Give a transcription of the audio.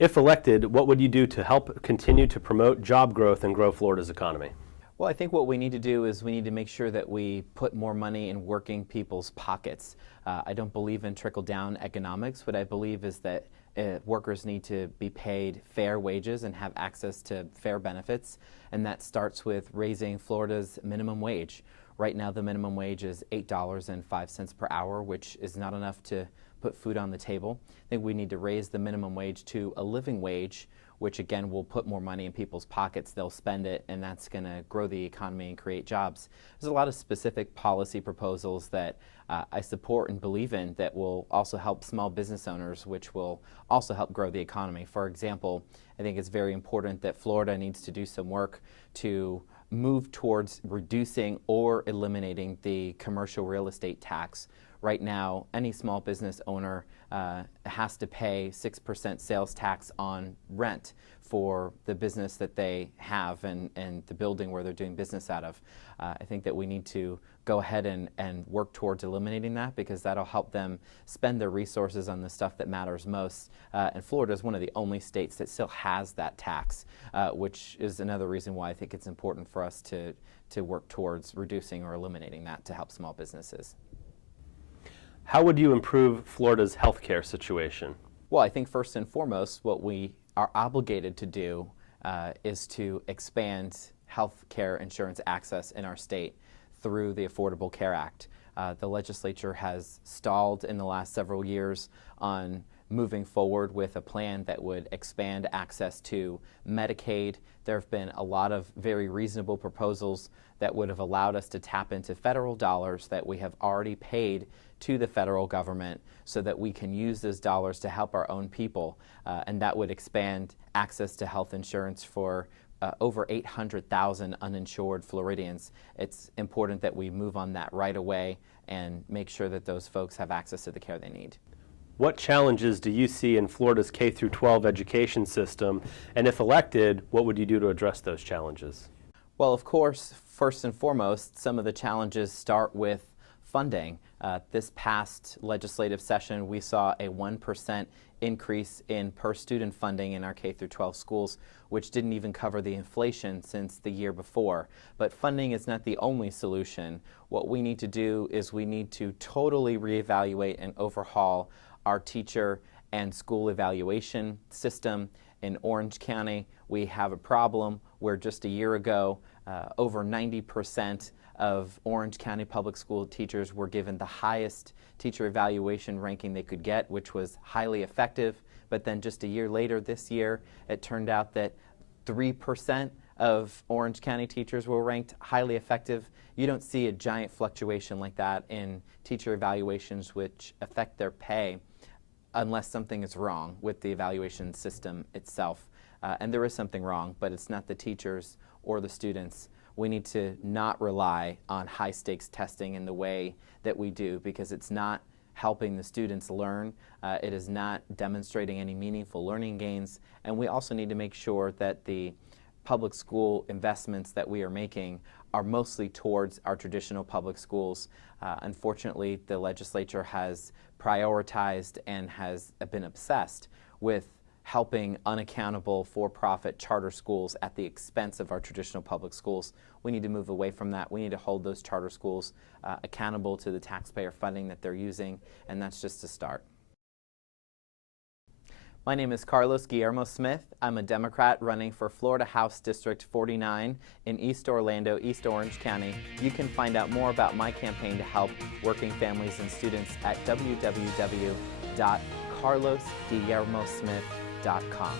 If elected, what would you do to help continue to promote job growth and grow Florida's economy? Well, I think what we need to do is we need to make sure that we put more money in working people's pockets. I don't believe in trickle-down economics. What I believe is that workers need to be paid fair wages and have access to fair benefits, and that starts with raising Florida's minimum wage. Right now, the minimum wage is $8.05 per hour, which is not enough to put food on the table. I think we need to raise the minimum wage to a living wage, which again will put more money in people's pockets. They'll spend it, and that's going to grow the economy and create jobs. There's a lot of specific policy proposals that I support and believe in that will also help small business owners, which will also help grow the economy. For example, I think it's very important that Florida needs to do some work to move towards reducing or eliminating the commercial real estate tax. Right now, any small business owner has to pay 6% sales tax on rent for the business that they have and the building where they're doing business out of. I think that we need to go ahead and work towards eliminating that, because that'll help them spend their resources on the stuff that matters most. And Florida is one of the only states that still has that tax, which is another reason why I think it's important for us to work towards reducing or eliminating that to help small businesses. How would you improve Florida's healthcare situation? Well, I think first and foremost, what we are obligated to do is to expand health care insurance access in our state through the Affordable Care Act. The legislature has stalled in the last several years on moving forward with a plan that would expand access to Medicaid. There have been a lot of very reasonable proposals that would have allowed us to tap into federal dollars that we have already paid to the federal government so that we can use those dollars to help our own people. And that would expand access to health insurance for over 800,000 uninsured Floridians. It's important that we move on that right away and make sure that those folks have access to the care they need. What challenges do you see in Florida's K-12 education system? And if elected, what would you do to address those challenges? Well, of course, first and foremost, some of the challenges start with funding. This past legislative session, we saw a 1% increase in per student funding in our K-12 schools, which didn't even cover the inflation since the year before. But funding is not the only solution. What we need to do is we need to totally reevaluate and overhaul our teacher and school evaluation system. In Orange County, we have a problem where just a year ago, over 90% of Orange County public school teachers were given the highest teacher evaluation ranking they could get, which was highly effective. But then just a year later this year, it turned out that 3% of Orange County teachers were ranked highly effective. You don't see a giant fluctuation like that in teacher evaluations which affect their pay unless something is wrong with the evaluation system itself. And there is something wrong, but it's not the teachers or the students. We need to not rely on high-stakes testing in the way that we do, because it's not helping the students learn. It is not demonstrating any meaningful learning gains. And we also need to make sure that the public school investments that we are making are mostly towards our traditional public schools. Unfortunately, the legislature has prioritized and has been obsessed with helping unaccountable for-profit charter schools at the expense of our traditional public schools. We need to move away from that. We need to hold those charter schools accountable to the taxpayer funding that they're using, and that's just a start. My name is Carlos Guillermo Smith. I'm a Democrat running for Florida House District 49 in East Orlando, East Orange County. You can find out more about my campaign to help working families and students at www.carlosguillermosmith.com.